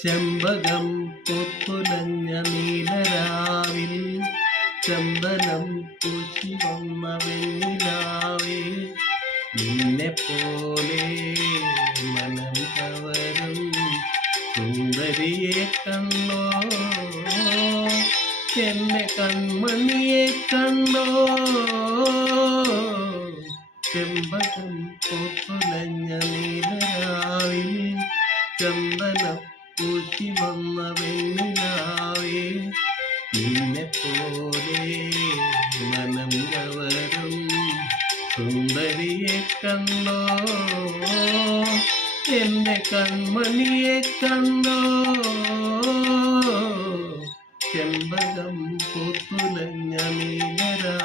ചെമ്പകം പൂത്തുലഞ്ഞ നീലരാവിൽ ചന്ദനം പൂശി വന്ന വെണ്ണിലാവേ നിന്നെ പോലെ മനം കവരും സുന്ദരിയെ കണ്ടോ എന്നെ കൺമണിയെ കണ്ടോ ചെമ്പകം പൂത്തുലഞ്ഞ നീലരാവിൽ ചന്ദനം പൂശി വന്ന വെണ്ണിലാവേ നിന്നെ പോലെ മനം കവരും സുന്ദരിയെ കണ്ടോ എന്റെ കൺമണിയെ കണ്ടോ ചെമ്പകം പൂത്തുലഞ്ഞ നീലരാ